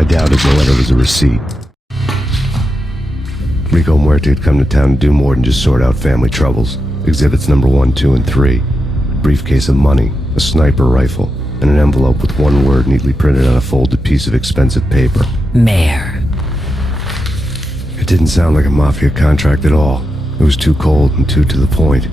I doubted the letter was a receipt. Rico Muerte had come to town to do more than just sort out family troubles. Exhibits number 1, 2, and 3. A briefcase of money, a sniper rifle, and an envelope with one word neatly printed on a folded piece of expensive paper. Mayor. It didn't sound like a mafia contract at all. It was too cold and too to the point.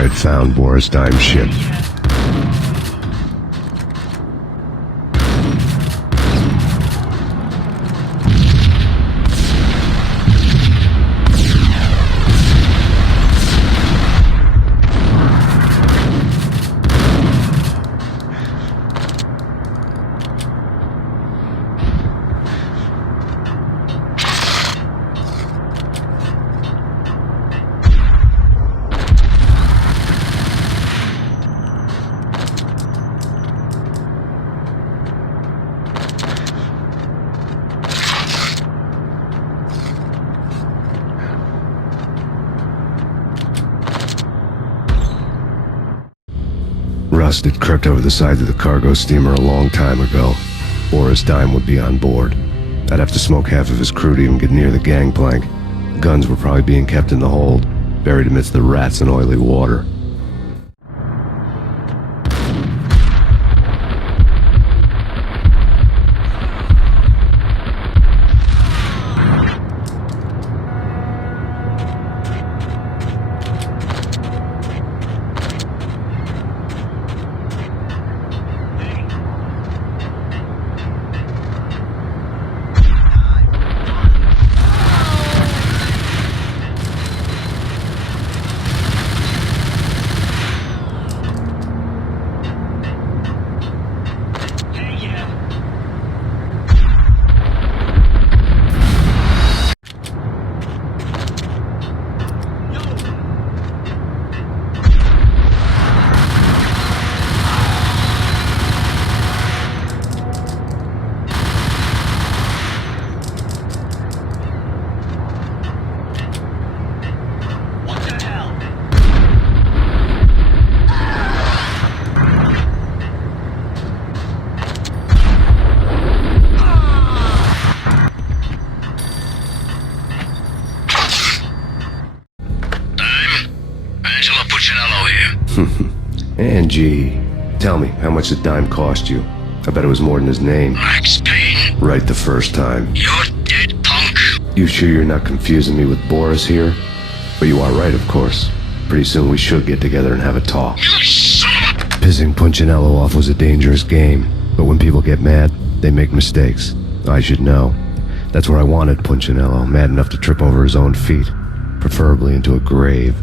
I had found Boris Dime's ship. Rust had crept over the side of the cargo steamer a long time ago. Boris Dime would be on board. I'd have to smoke half of his crew to even get near the gangplank. The guns were probably being kept in the hold, buried amidst the rats and oily water. Angie, tell me, how much did Dime cost you? I bet it was more than his name. Max Payne. Right the first time. You're dead, punk. You sure you're not confusing me with Boris here? But you are right, of course. Pretty soon we should get together and have a talk. You son of a... Pissing Punchinello off was a dangerous game, but when people get mad, they make mistakes. I should know. That's where I wanted Punchinello, mad enough to trip over his own feet, preferably into a grave.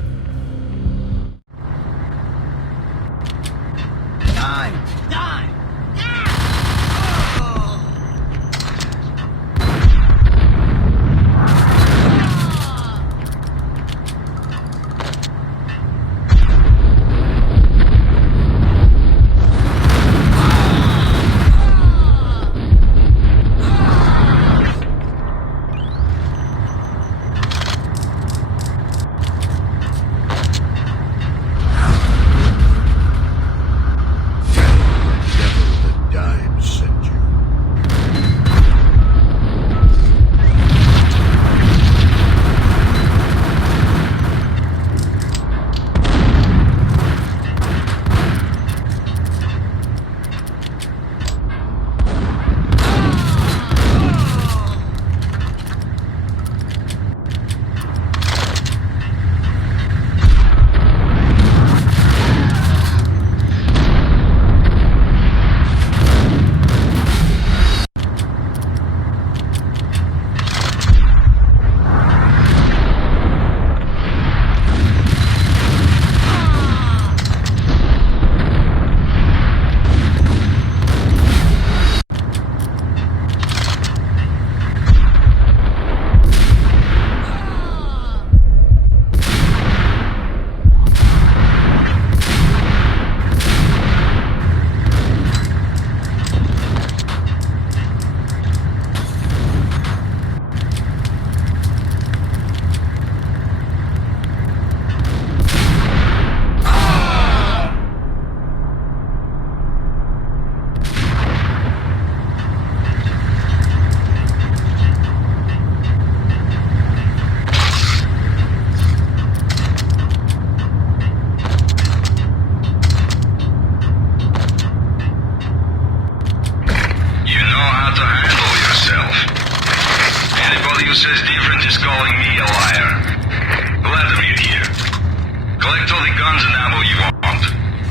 Collect all the guns and ammo you want.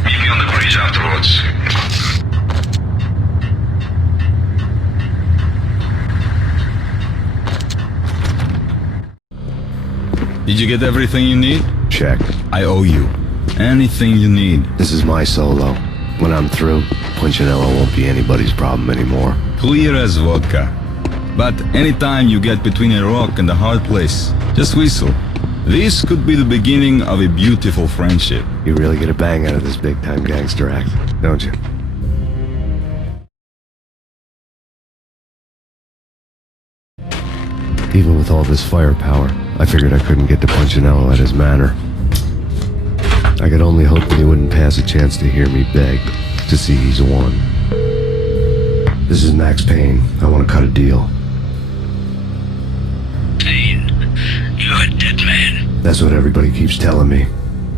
Meet me on the bridge afterwards. Did you get everything you need? Check. I owe you. Anything you need. This is my solo. When I'm through, Punchinello won't be anybody's problem anymore. Clear as vodka. But anytime you get between a rock and a hard place, just whistle. This could be the beginning of a beautiful friendship. You really get a bang out of this big-time gangster act, don't you? Even with all this firepower, I figured I couldn't get to Punchinello at his manor. I could only hope that he wouldn't pass a chance to hear me beg, to see he's won. This is Max Payne. I want to cut a deal. Payne, you're a dead man. That's what everybody keeps telling me.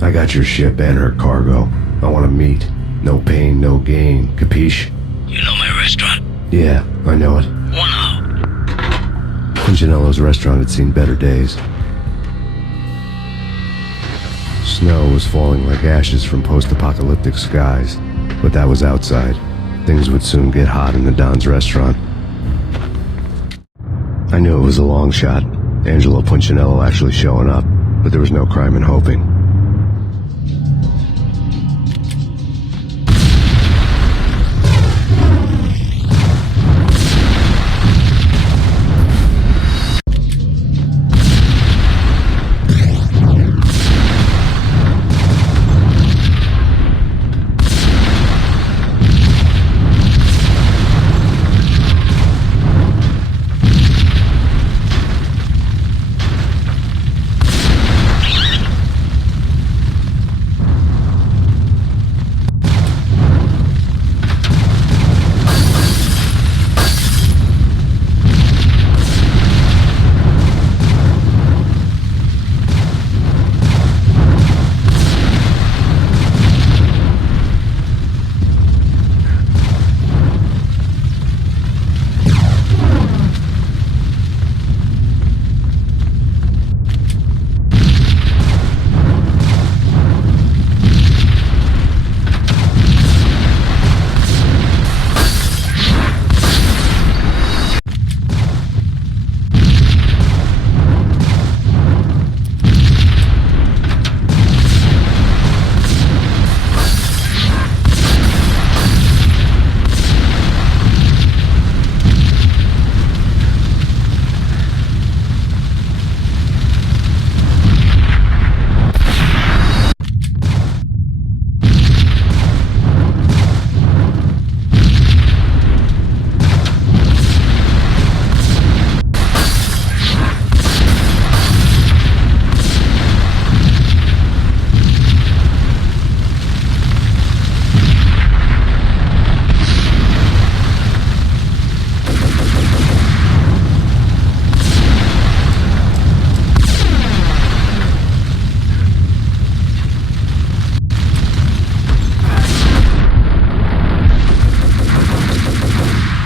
I got your ship and her cargo. I want to meet. No pain, no gain. Capiche? You know my restaurant? Yeah, I know it. 1 hour. Punchinello's restaurant had seen better days. Snow was falling like ashes from post-apocalyptic skies, but that was outside. Things would soon get hot in the Don's restaurant. I knew it was a long shot, Angelo Punchinello actually showing up, but there was no crime in hoping.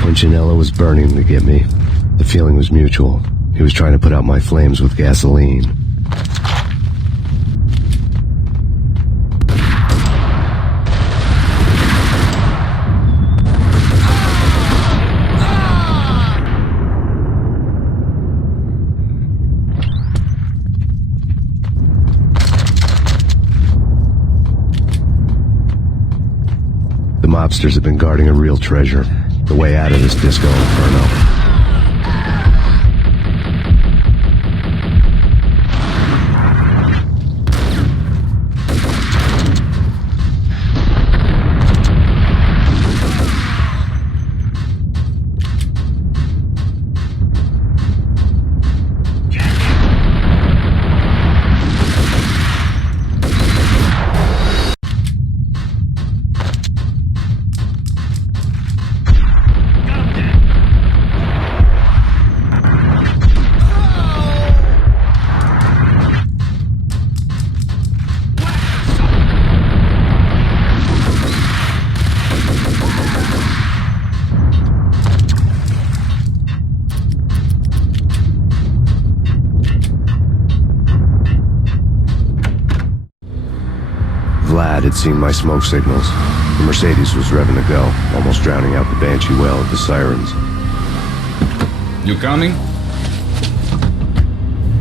Punchinello was burning to get me. The feeling was mutual. He was trying to put out my flames with gasoline. The mobsters have been guarding a real treasure. The way out of this disco inferno. Vlad had seen my smoke signals. The Mercedes was revving to go, almost drowning out the banshee wail of the sirens. You coming?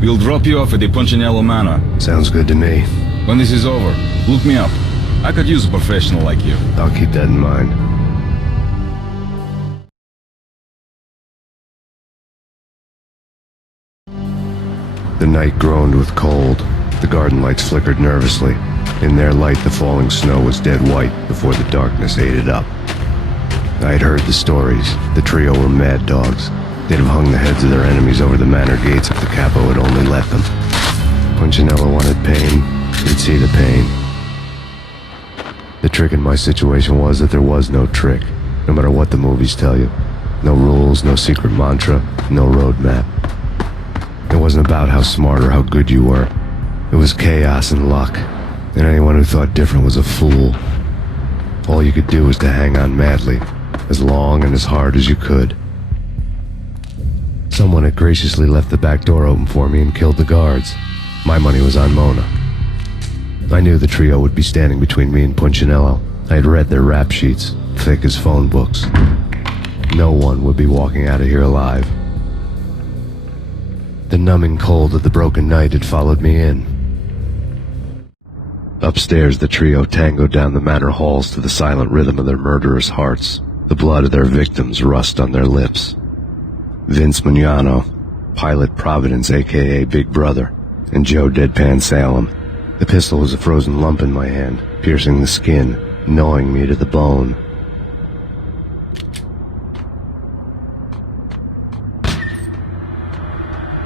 We'll drop you off at the Punchinello Manor. Sounds good to me. When this is over, look me up. I could use a professional like you. I'll keep that in mind. The night groaned with cold. The garden lights flickered nervously. In their light, the falling snow was dead white before the darkness ate it up. I had heard the stories. The trio were mad dogs. They'd have hung the heads of their enemies over the manor gates if the capo had only let them. Punchinello wanted Payne. He'd see the pain. The trick in my situation was that there was no trick, no matter what the movies tell you. No rules, no secret mantra, no roadmap. It wasn't about how smart or how good you were. It was chaos and luck, and anyone who thought different was a fool. All you could do was to hang on madly, as long and as hard as you could. Someone had graciously left the back door open for me and killed the guards. My money was on Mona. I knew the trio would be standing between me and Punchinello. I had read their rap sheets, thick as phone books. No one would be walking out of here alive. The numbing cold of the broken night had followed me in. Upstairs, the trio tangoed down the manor halls to the silent rhythm of their murderous hearts. The blood of their victims rust on their lips. Vince Mugnano, Pilot Providence, a.k.a. Big Brother, and Joe Deadpan Salem. The pistol was a frozen lump in my hand, piercing the skin, gnawing me to the bone.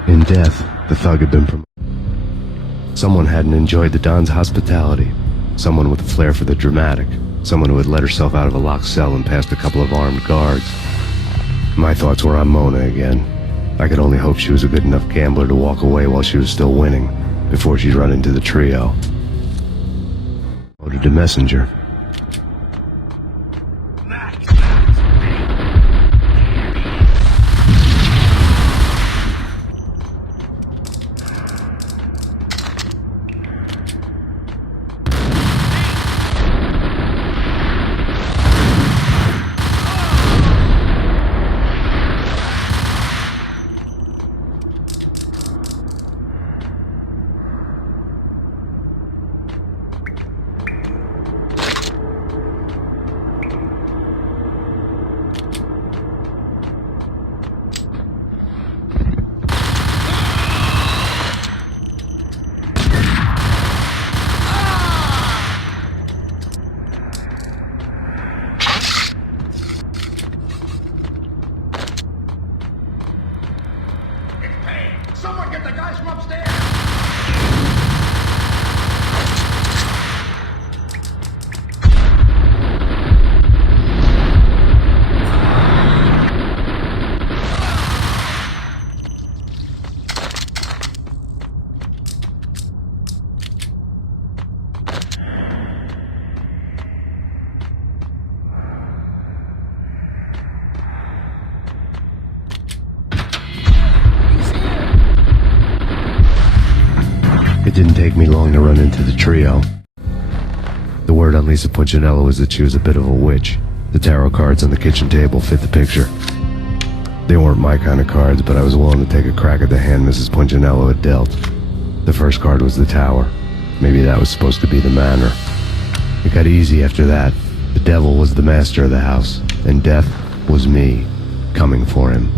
In death, the thug had been promoted. Someone hadn't enjoyed the Don's hospitality. Someone with a flair for the dramatic. Someone who had let herself out of a locked cell and past a couple of armed guards. My thoughts were on Mona again. I could only hope she was a good enough gambler to walk away while she was still winning, before she'd run into the trio. Ordered a messenger. Someone get the guys from upstairs! It didn't take me long to run into the trio. The word on Lisa Punchinello was that she was a bit of a witch. The tarot cards on the kitchen table fit the picture. They weren't my kind of cards, but I was willing to take a crack at the hand Mrs. Punchinello had dealt. The first card was the tower. Maybe that was supposed to be the manor. It got easy after that. The devil was the master of the house, and death was me, coming for him.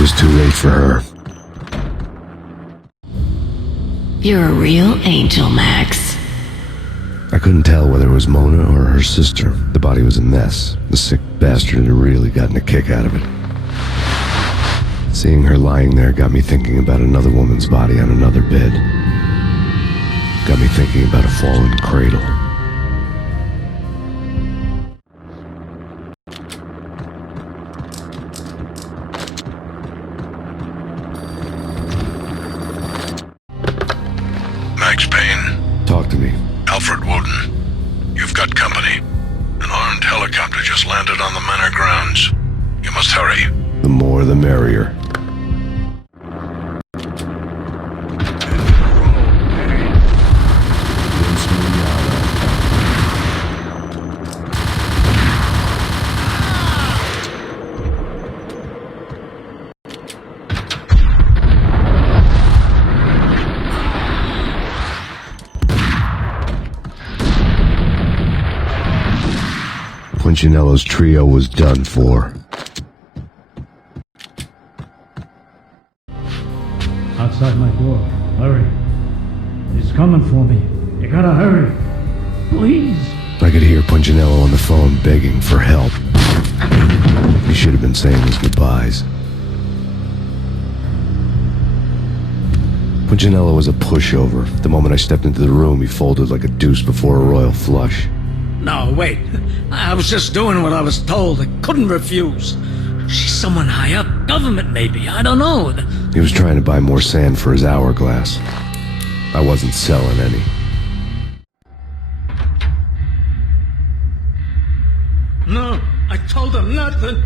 It was too late for her. You're a real angel, Max. I couldn't tell whether it was Mona or her sister. The body was a mess. The sick bastard had really gotten a kick out of it. Seeing her lying there got me thinking about another woman's body on another bed. Got me thinking about a fallen cradle. Max Payne, Talk to me. Alfred Woden. You've got company. An armed helicopter just landed on the manor grounds. You must hurry. The more the merrier. Punchinello's trio was done for. Outside my door. Hurry. He's coming for me. You gotta hurry. Please. I could hear Punchinello on the phone begging for help. He should have been saying his goodbyes. Punchinello was a pushover. The moment I stepped into the room, he folded like a deuce before a royal flush. No, wait. I was just doing what I was told. I couldn't refuse. She's someone high up. Government, maybe. I don't know. He was trying to buy more sand for his hourglass. I wasn't selling any. No, I told him nothing.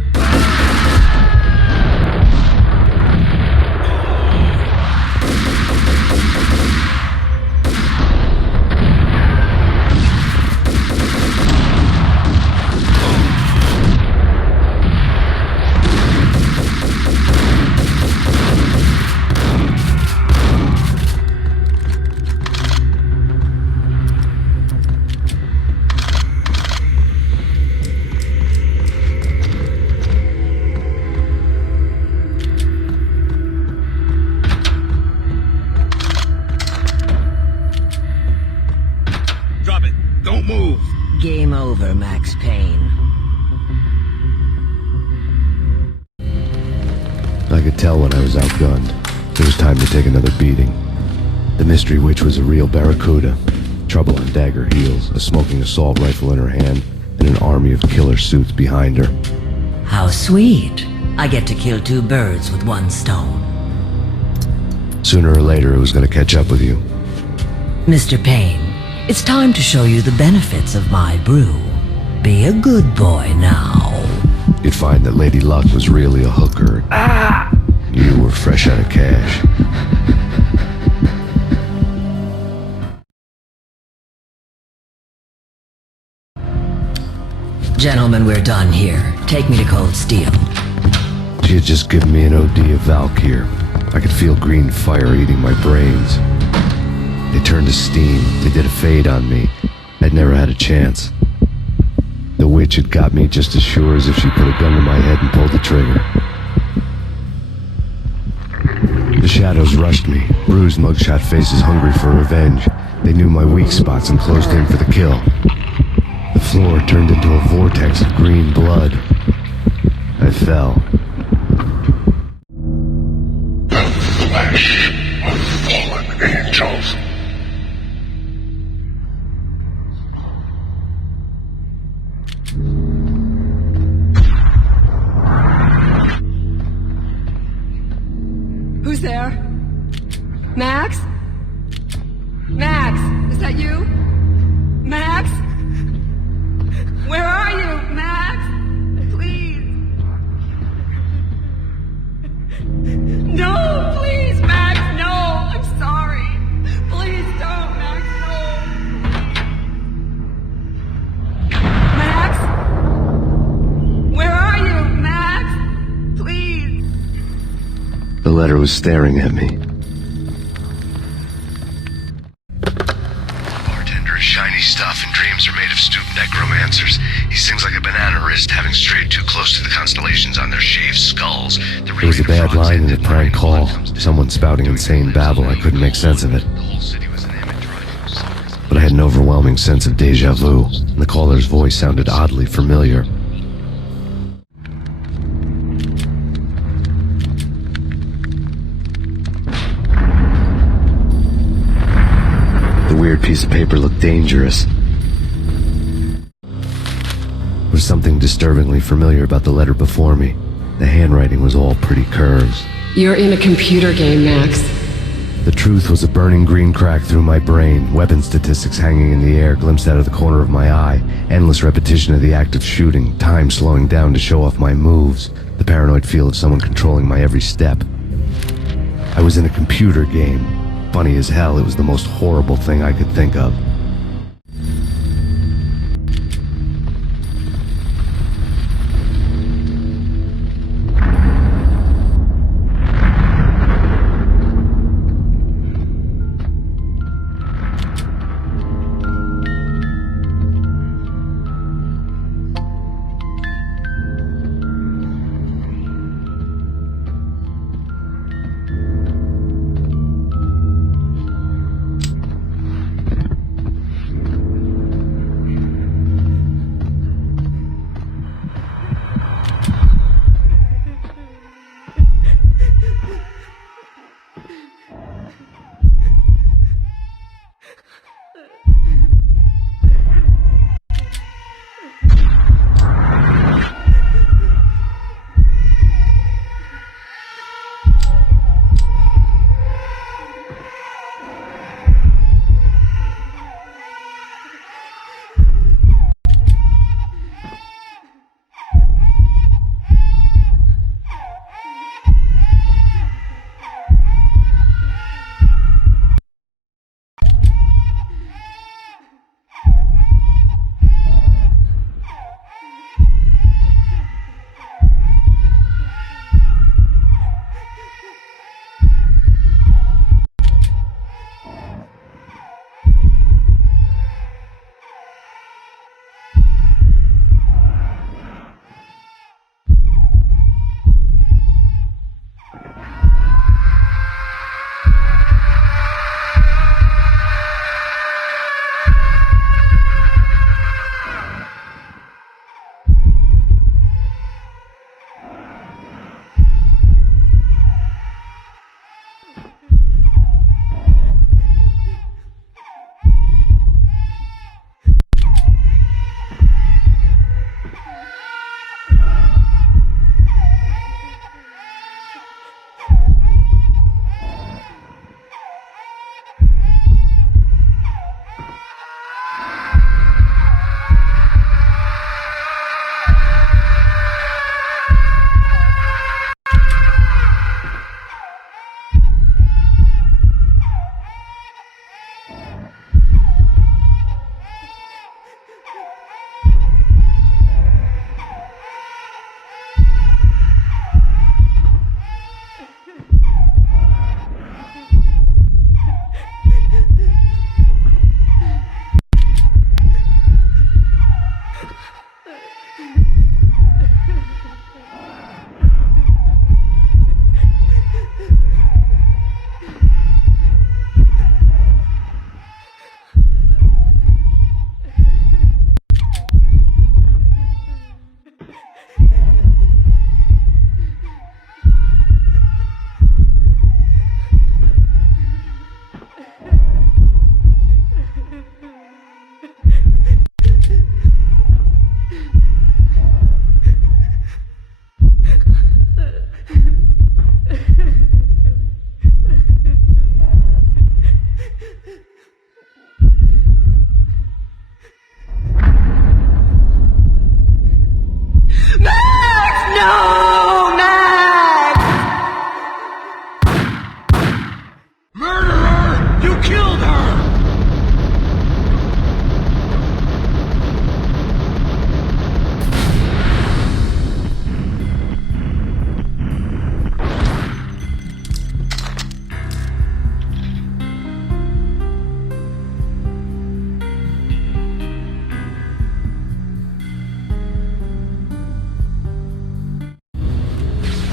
Drop it. Don't move. Game over, Max Payne. I could tell when I was outgunned. It was time to take another beating. The mystery witch was a real barracuda. Trouble on dagger heels, a smoking assault rifle in her hand, and an army of killer suits behind her. How sweet. I get to kill two birds with one stone. Sooner or later, it was going to catch up with you. Mr. Payne, it's time to show you the benefits of my brew. Be a good boy now. You'd find that Lady Luck was really a hooker. You were fresh out of cash. Gentlemen, we're done here. Take me to Cold Steel. She had just given me an OD of Valkyr. I could feel green fire eating my brains. They turned to steam. They did a fade on me. I'd never had a chance. The witch had got me just as sure as if she put a gun to my head and pulled the trigger. The shadows rushed me, bruised mugshot faces hungry for revenge. They knew my weak spots and closed in for the kill. The floor turned into a vortex of green blood. I fell. Flesh of fallen angels. Who's there? Max? Max, is that you? Max? Where are you, Max? Please. No, please, Max, no. I'm sorry. Please don't, Max, no. Max? Where are you, Max? Please. The letter was staring at me. Bartender is shiny stuff and dreams are made of stooped necromancers. He sings like a banana wrist, having strayed too close to the constellations on their shaved skulls. There was a bad line in the prank call. Someone spouting insane babble. I couldn't make sense of it. But I had an overwhelming sense of deja vu, and the caller's voice sounded oddly familiar. The weird piece of paper looked dangerous. There was something disturbingly familiar about the letter before me. The handwriting was all pretty curves. You're in a computer game, Max. The truth was a burning green crack through my brain, weapon statistics hanging in the air, glimpsed out of the corner of my eye, endless repetition of the act of shooting, time slowing down to show off my moves, the paranoid feel of someone controlling my every step. I was in a computer game. Funny as hell, it was the most horrible thing I could think of.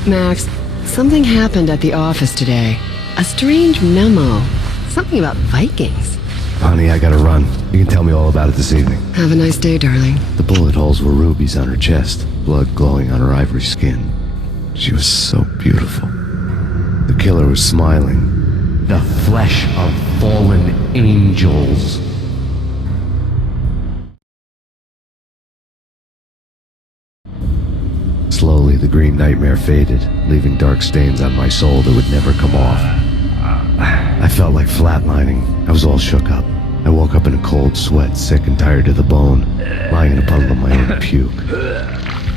Max, something happened at the office today. A strange memo. Something about Vikings. Honey, I gotta run. You can tell me all about it this evening. Have a nice day, darling. The bullet holes were rubies on her chest, blood glowing on her ivory skin. She was so beautiful. The killer was smiling. The flesh of fallen angels. Slowly, the green nightmare faded, leaving dark stains on my soul that would never come off. I felt like flatlining. I was all shook up. I woke up in a cold sweat, sick and tired to the bone, lying in a puddle of my own puke.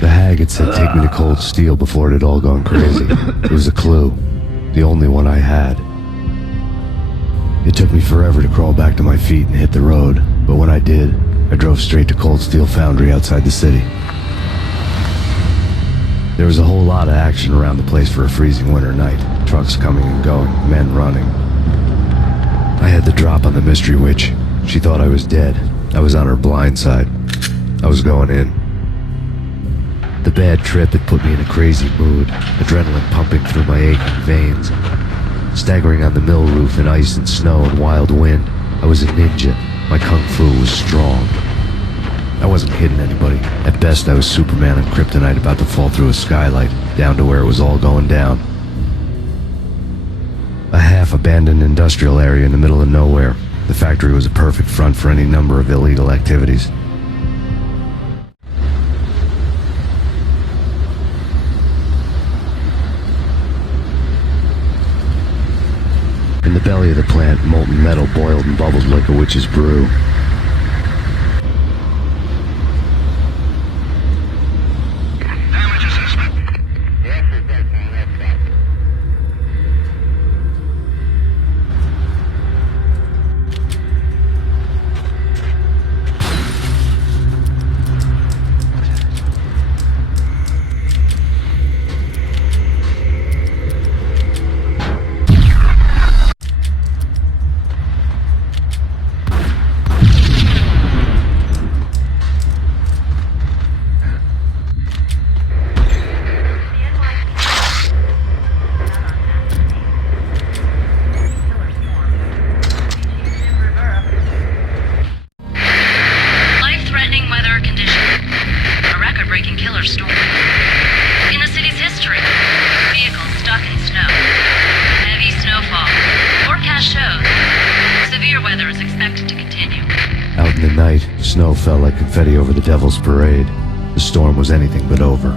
The hag had said take me to Cold Steel before it had all gone crazy. It was a clue, the only one I had. It took me forever to crawl back to my feet and hit the road, but when I did, I drove straight to Cold Steel Foundry outside the city. There was a whole lot of action around the place for a freezing winter night. Trucks coming and going, men running. I had the drop on the mystery witch. She thought I was dead. I was on her blind side. I was going in. The bad trip had put me in a crazy mood, adrenaline pumping through my aching veins. Staggering on the mill roof in ice and snow and wild wind, I was a ninja. My kung fu was strong. I wasn't hitting anybody. At best, I was Superman on kryptonite about to fall through a skylight, down to where it was all going down. A half-abandoned industrial area in the middle of nowhere. The factory was a perfect front for any number of illegal activities. In the belly of the plant, molten metal boiled and bubbled like a witch's brew. Snow fell like confetti over the Devil's Parade. The storm was anything but over.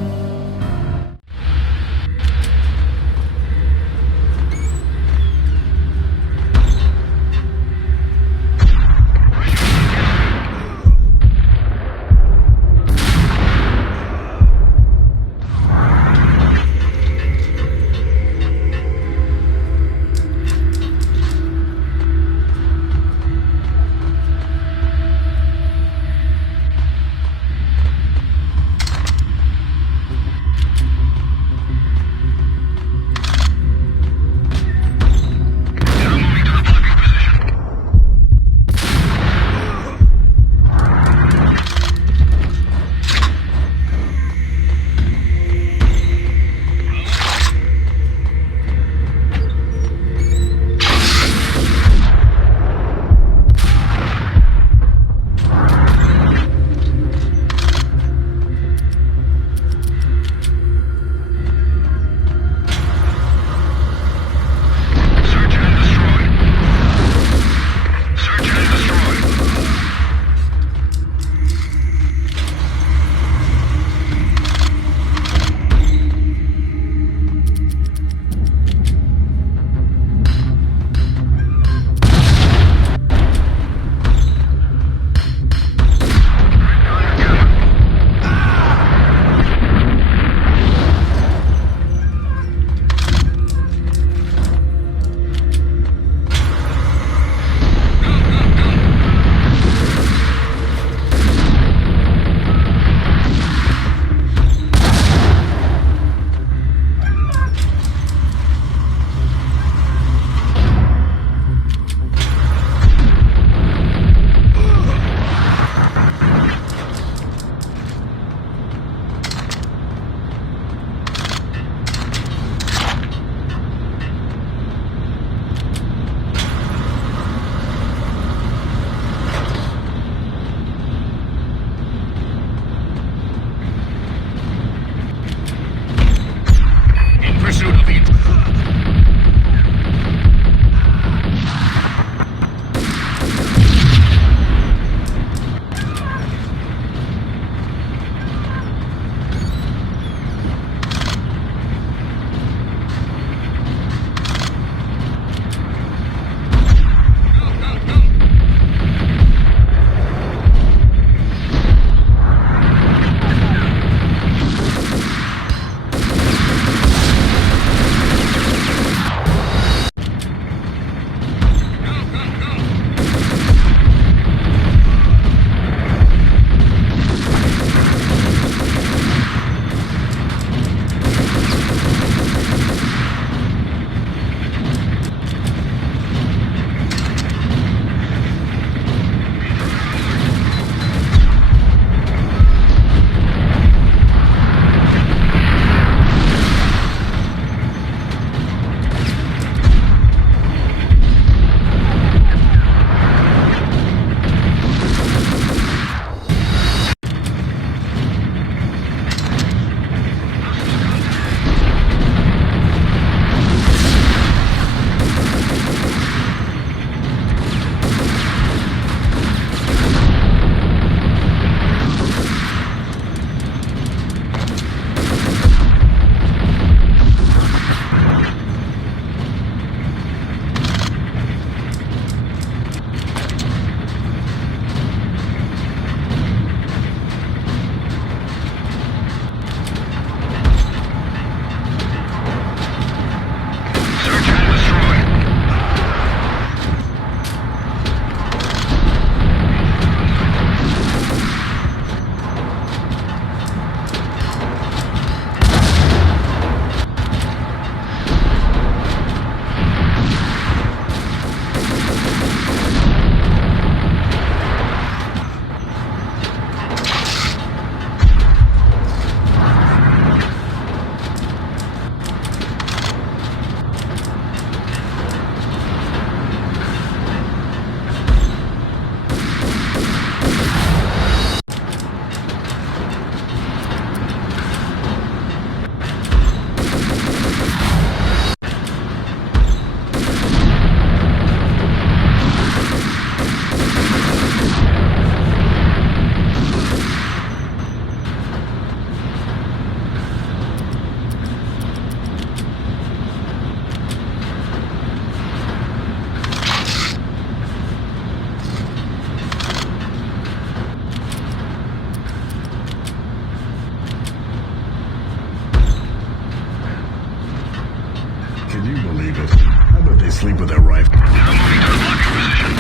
believe it? I bet they sleep with their rifle. Now moving to the blocking position.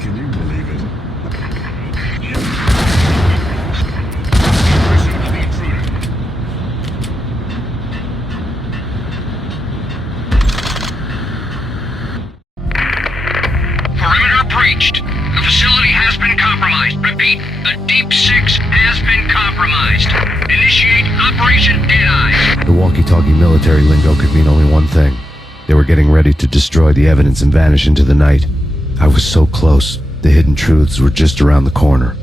Can you believe it? Perimeter breached. The facility has been compromised. Repeat, the Deep Six has been compromised. Initiate Operation Dead Eyes. The walkie-talkie military lingo could mean only one thing. They were getting ready to destroy the evidence and vanish into the night. I was so close. The hidden truths were just around the corner.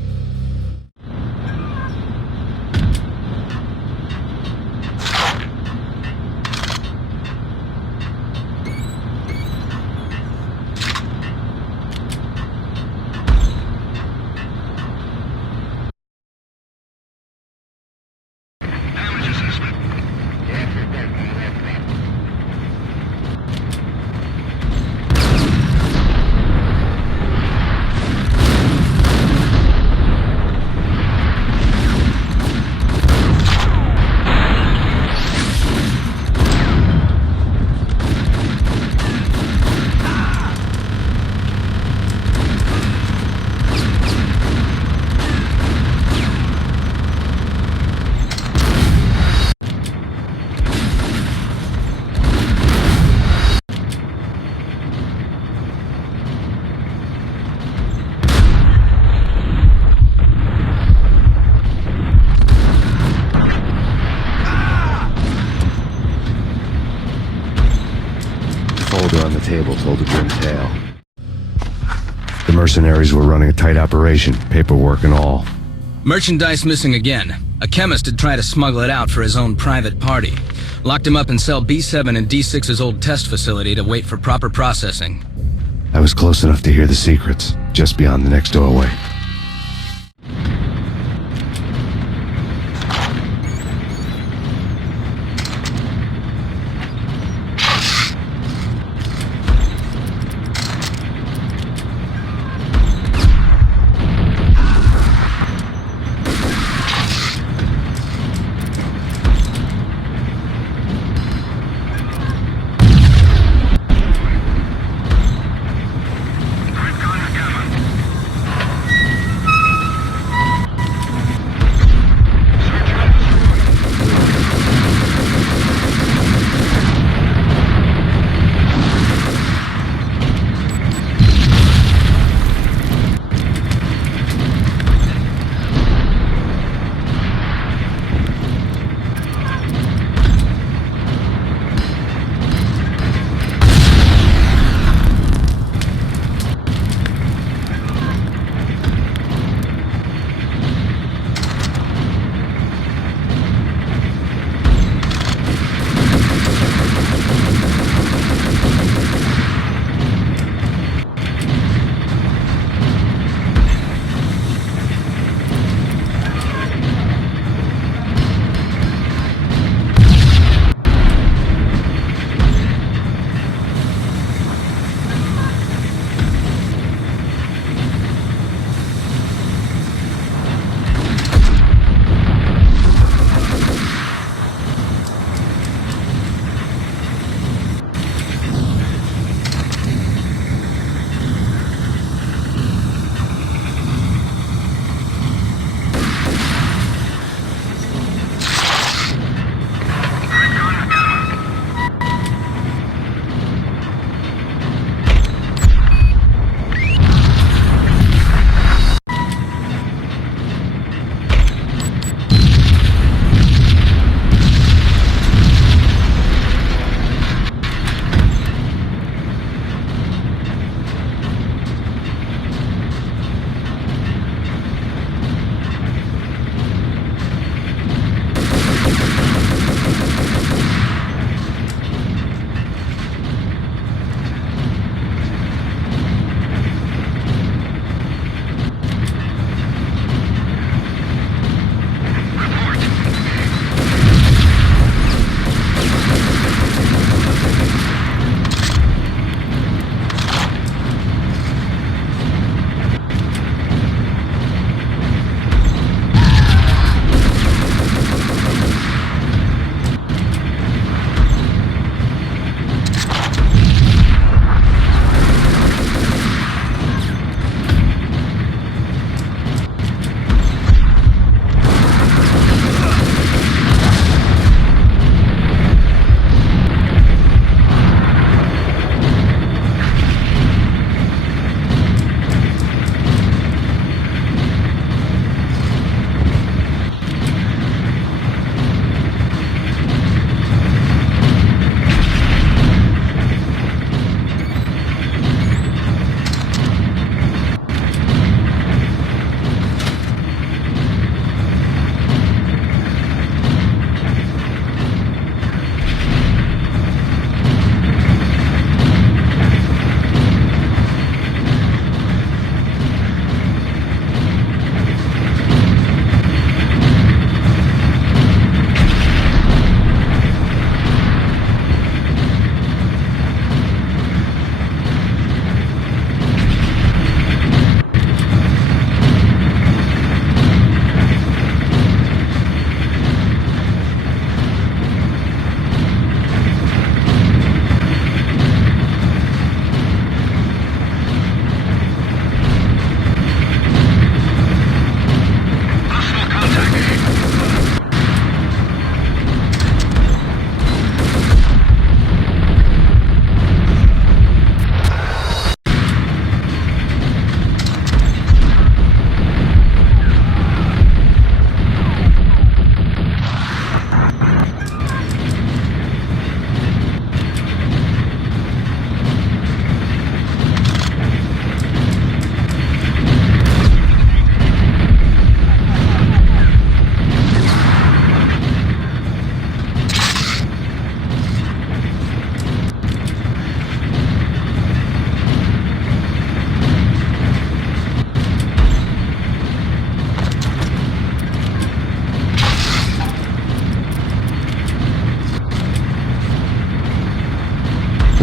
Folder on the table told a grim tale. The mercenaries were running a tight operation, paperwork and all. Merchandise missing again. A chemist had tried to smuggle it out for his own private party. Locked him up in cell B7 in D6's old test facility to wait for proper processing. I was close enough to hear the secrets, just beyond the next doorway.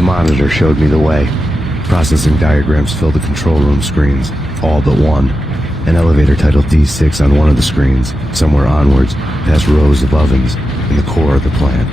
monitor showed me the way. Processing diagrams filled the control room screens, all but one. An elevator titled D6 on one of the screens, somewhere onwards, past rows of ovens, in the core of the plant.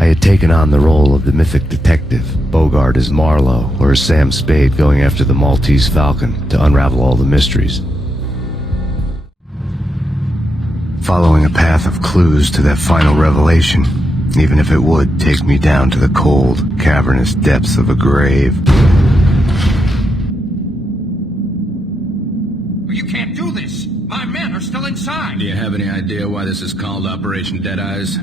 I had taken on the role of the mythic detective, Bogart as Marlowe or as Sam Spade going after the Maltese Falcon to unravel all the mysteries. Following a path of clues to that final revelation, even if it would take me down to the cold, cavernous depths of a grave. You can't do this! My men are still inside! Do you have any idea why this is called Operation Deadeyes?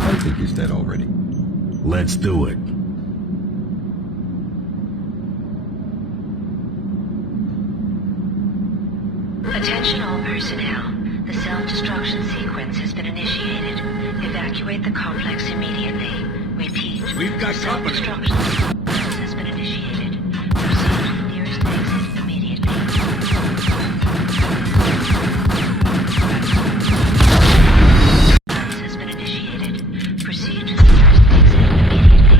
I think he's dead already. Let's do it. Attention all personnel. The self-destruction sequence has been initiated. Evacuate the complex immediately. Repeat. We've got company! Self-destruction sequence has been initiated. Proceed to the nearest exit immediately. Has been initiated. Proceed to the nearest exit immediately.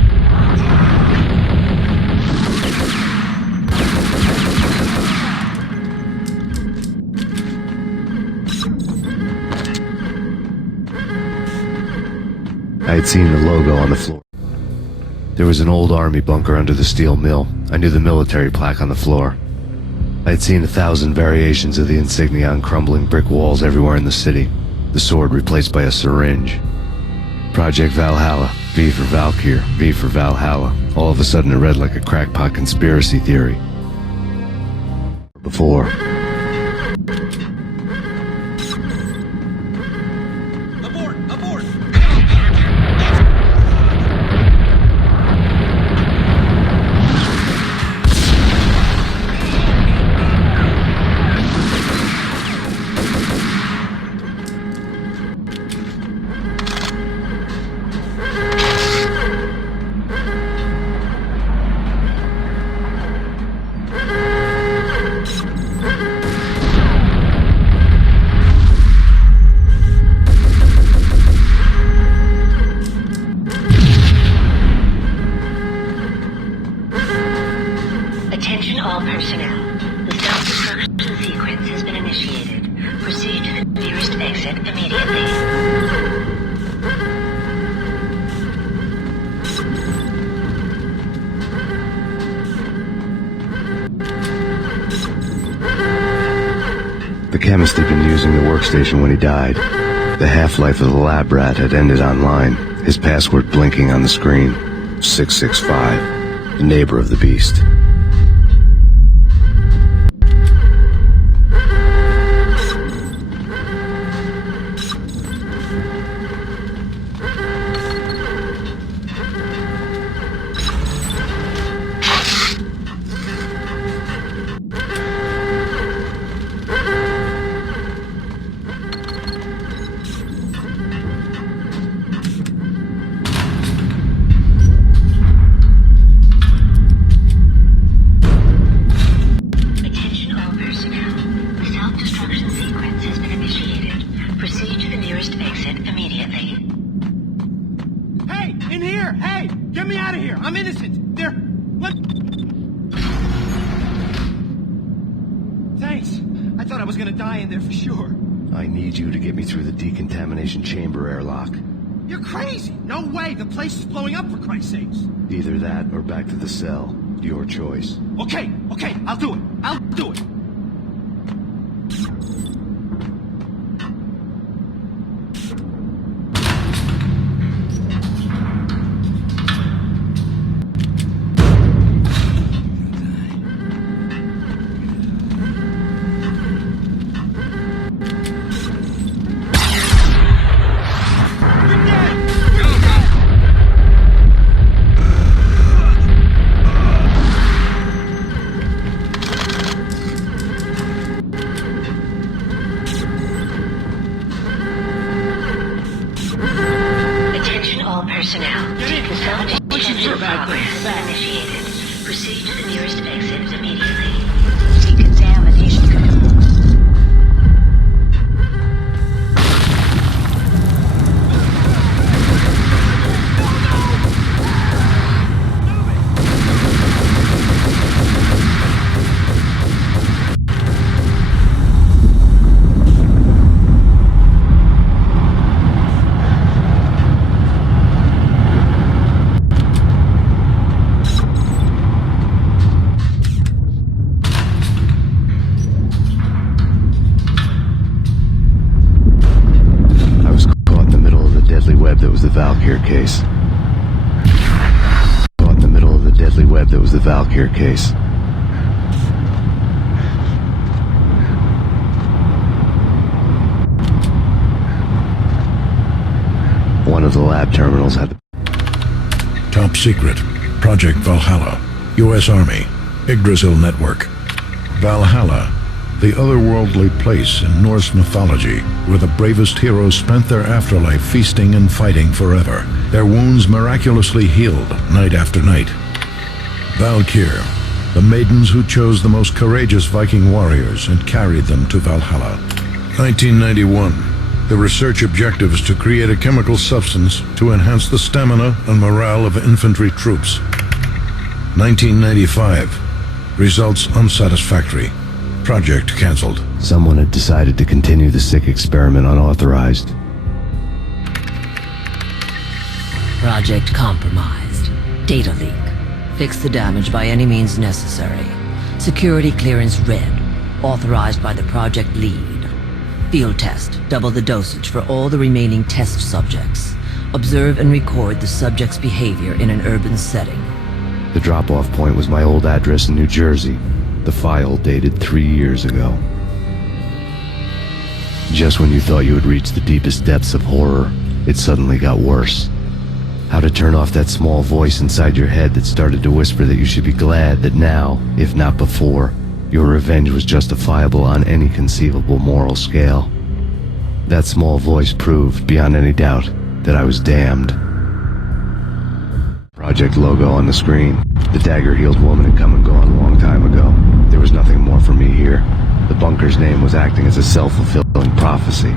I had seen the logo on the floor. There was an old army bunker under the steel mill. I knew the military plaque on the floor. I had seen 1,000 variations of the insignia on crumbling brick walls everywhere in the city. The sword replaced by a syringe. Project Valhalla, V for Valkyr, V for Valhalla. All of a sudden it read like a crackpot conspiracy theory. Before. Abort! Abort! Attention all personnel. The self-destruction sequence has been initiated. Proceed to the nearest exit immediately. The chemist had been using the workstation when he died. The half-life of the lab rat had ended online, his password blinking on the screen. 665, the neighbor of the beast. Attention all personnel. The self-destruction sequence has been initiated. Proceed to the nearest exit immediately. Hey! In here! Hey! Get me out of here! I'm innocent! They're... Thanks. I thought I was gonna die in there for sure. I need you to get me through the decontamination chamber airlock. You're crazy! No way! The place is blowing up, for Christ's sakes! Either that or back to the cell. Your choice. Okay, I'll do it. I'll do it. Attention all personnel. The self-destruction progress has been initiated. Proceed to the nearest exit immediately. Decontamination. Valkyr case. One of the lab terminals had the Top secret. Project Valhalla. U.S. Army. Yggdrasil Network. Valhalla, the otherworldly place in Norse mythology where the bravest heroes spent their afterlife feasting and fighting forever, their wounds miraculously healed night after night. Valkyr, the maidens who chose the most courageous Viking warriors and carried them to Valhalla. 1991. The research objective is to create a chemical substance to enhance the stamina and morale of infantry troops. 1995. Results unsatisfactory. Project cancelled. Someone had decided to continue the sick experiment unauthorized. Project compromised. Data leak. Fix the damage by any means necessary. Security clearance red. Authorized by the project lead. Field test. Double the dosage for all the remaining test subjects. Observe and record the subject's behavior in an urban setting. The drop-off point was my old address in New Jersey. The file dated 3 years ago. Just when you thought you had reached the deepest depths of horror, it suddenly got worse. How to turn off that small voice inside your head that started to whisper that you should be glad that now, if not before, your revenge was justifiable on any conceivable moral scale. That small voice proved, beyond any doubt, that I was damned. Project logo on the screen. The dagger-heeled woman had come and gone a long time ago. There was nothing more for me here. The bunker's name was acting as a self-fulfilling prophecy.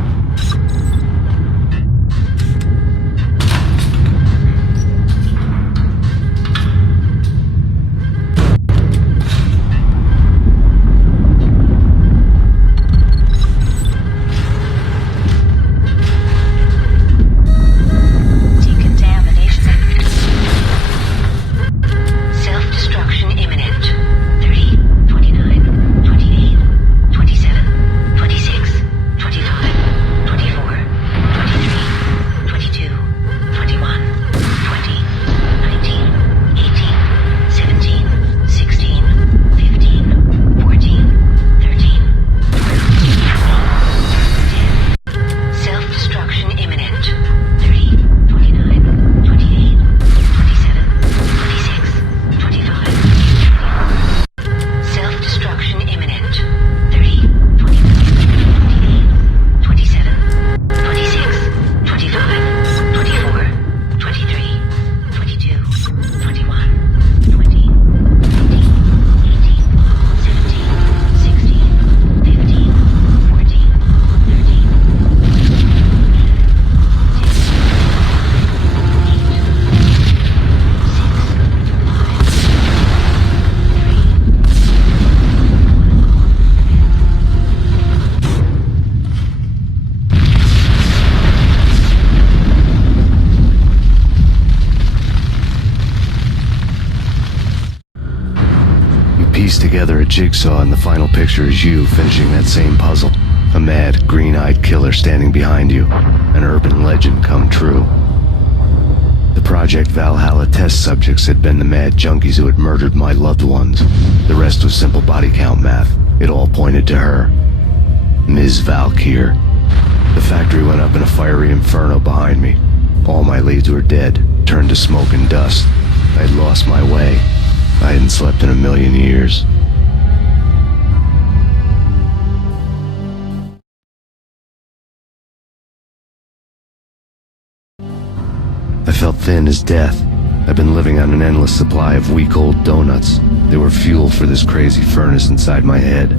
Together a jigsaw, and the final picture is you finishing that same puzzle. A mad, green-eyed killer standing behind you. An urban legend come true. The Project Valhalla test subjects had been the mad junkies who had murdered my loved ones. The rest was simple body count math. It all pointed to her. Ms. Valkyr. The factory went up in a fiery inferno behind me. All my leads were dead, turned to smoke and dust. I had lost my way. I hadn't slept in a million years. I felt thin as death. I'd been living on an endless supply of week-old donuts. They were fuel for this crazy furnace inside my head.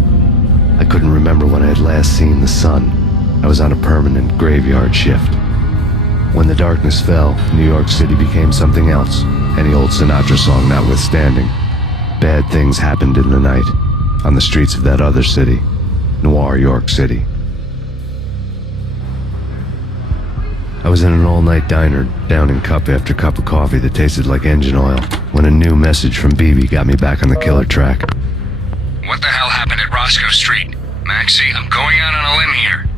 I couldn't remember when I had last seen the sun. I was on a permanent graveyard shift. When the darkness fell, New York City became something else, any old Sinatra song notwithstanding. Bad things happened in the night, on the streets of that other city, Noir York City. I was in an all-night diner, downing cup after cup of coffee that tasted like engine oil, when a new message from BB got me back on the killer track. What the hell happened at Roscoe Street? Maxie, I'm going out on a limb here.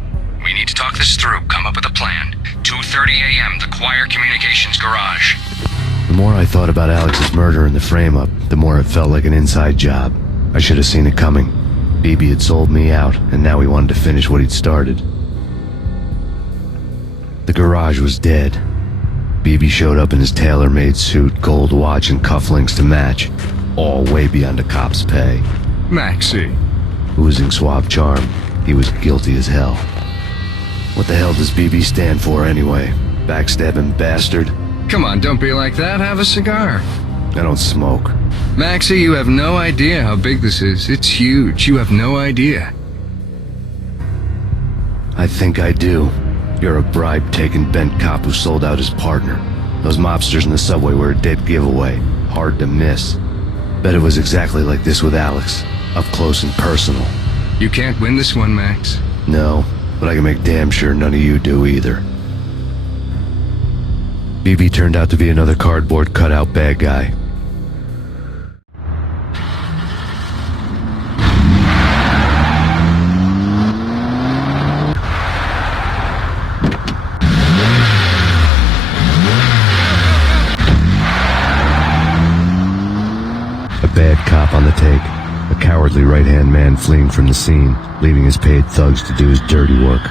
We need to talk this through, come up with a plan. 2:30 a.m., the Choir Communications Garage. The more I thought about Alex's murder and the frame-up, the more it felt like an inside job. I should have seen it coming. Beebe had sold me out, and now he wanted to finish what he'd started. The garage was dead. Beebe showed up in his tailor-made suit, gold watch, and cufflinks to match, all way beyond a cop's pay. Maxie. Oozing suave charm, he was guilty as hell. What the hell does BB stand for anyway? Backstabbing bastard? Come on, don't be like that. Have a cigar. I don't smoke. Maxie, you have no idea how big this is. It's huge. You have no idea. I think I do. You're a bribe-taking bent cop who sold out his partner. Those mobsters in the subway were a dead giveaway. Hard to miss. Bet it was exactly like this with Alex. Up close and personal. You can't win this one, Max. No, but I can make damn sure none of you do either. BB turned out to be another cardboard cutout bad guy. A bad cop on the take. A cowardly right-hand man fleeing from the scene, leaving his paid thugs to do his dirty work.